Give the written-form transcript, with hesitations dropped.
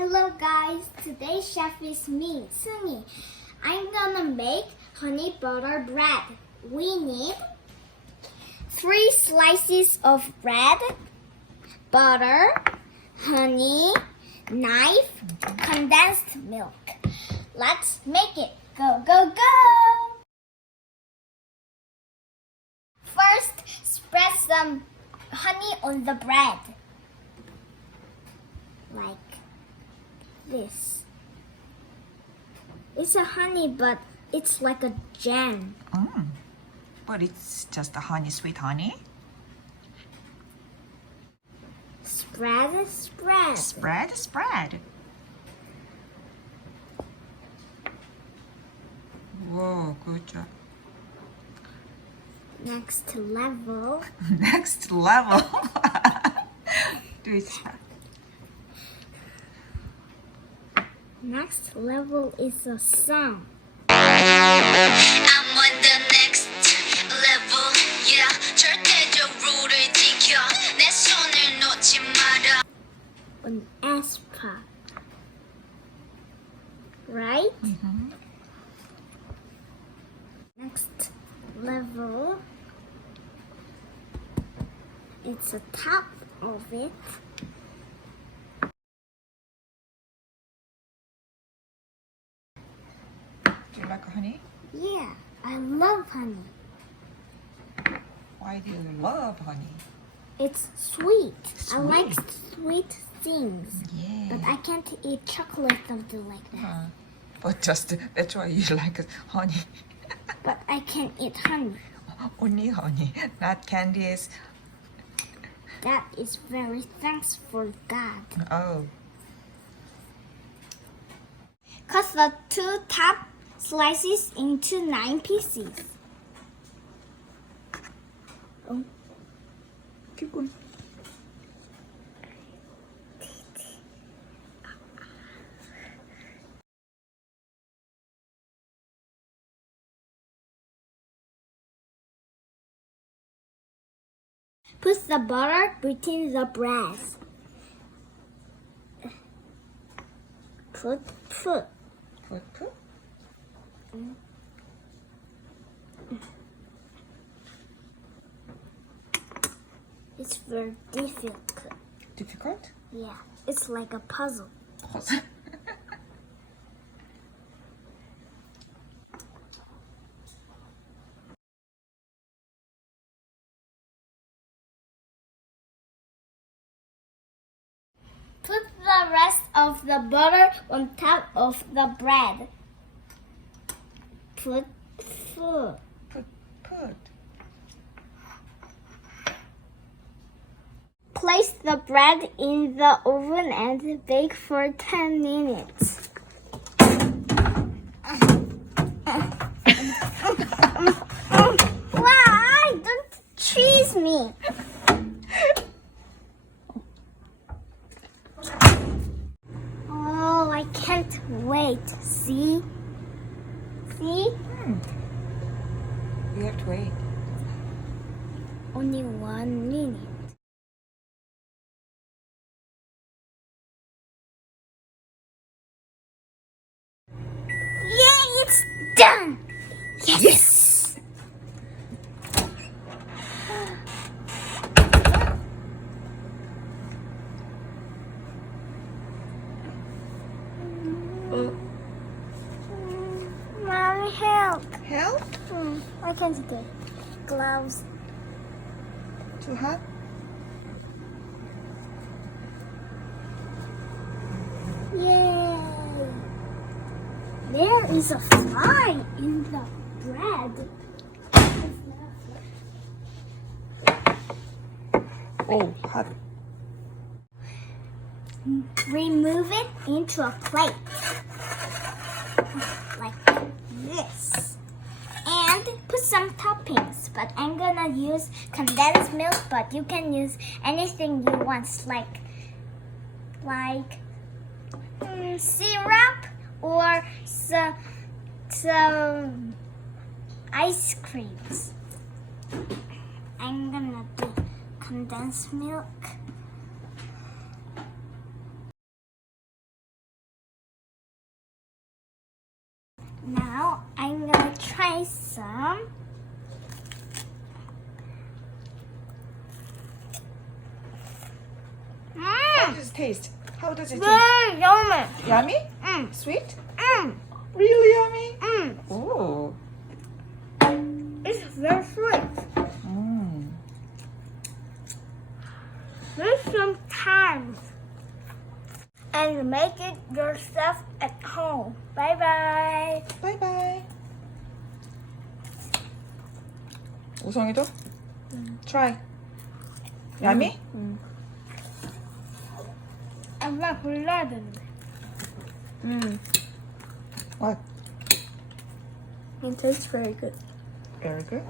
Hello guys, today's chef is me, Sunny. I'm gonna make honey butter bread. We need 3 slices of bread, butter, honey, knife, condensed milk. Let's make it. Go, go, go! First, spread some honey on the bread. Like this. It's a honey, but it's like a jam. But it's just a honey, sweet honey. Spread, spread. Spread, spread. Whoa, good job. Next level. Next level. Do it. Next level is a song. I'm on the next level. Yeah, 절대적으로를 지켜. 내 손을 놓지 마라. An aespa. Right? Next level. It's the top of it. Do you like honey? Yeah, I love honey. Why do you love honey? It's sweet. I Sweet. like sweet things. Yeah. But I can't eat chocolate something like that. But just that's why you like honey. But I can eat honey. Only honey, not candies. That is very thanks for God. Oh. Cut the 2 top slices into 9 pieces. Oh. Keep going. Put the butter between the bread. Put. Put. It's very difficult. Difficult? Yeah, it's like a puzzle. Put the rest of the butter on top of the bread. Put. Put. Place the bread in the oven and bake for 10 minutes. Why? Don't cheese me. Oh, I can't wait. See? See? You have to wait. Only 1 minute. Yay, it's done! Yes! Mommy, help! Help? I can't do it. Gloves. Too hot? Yay! There is a fly in the bread. Oh, hot. Remove it into a plate. Like this. And put some toppings. But I'm gonna use condensed milk, but you can use anything you want, like syrup or some ice creams. I'm gonna do condensed milk. Now I'm gonna try some. How does it taste? How does it taste? Very yummy. Yummy? Mm. Sweet? Mm. Really yummy? Mm. Oh. It's very sweet. Mm. Make some time and make it yourself at home. Bye bye. Bye bye. 우성이도? Try. Yummy? 엄마 골라야 되는데. What? It tastes very good. Very good.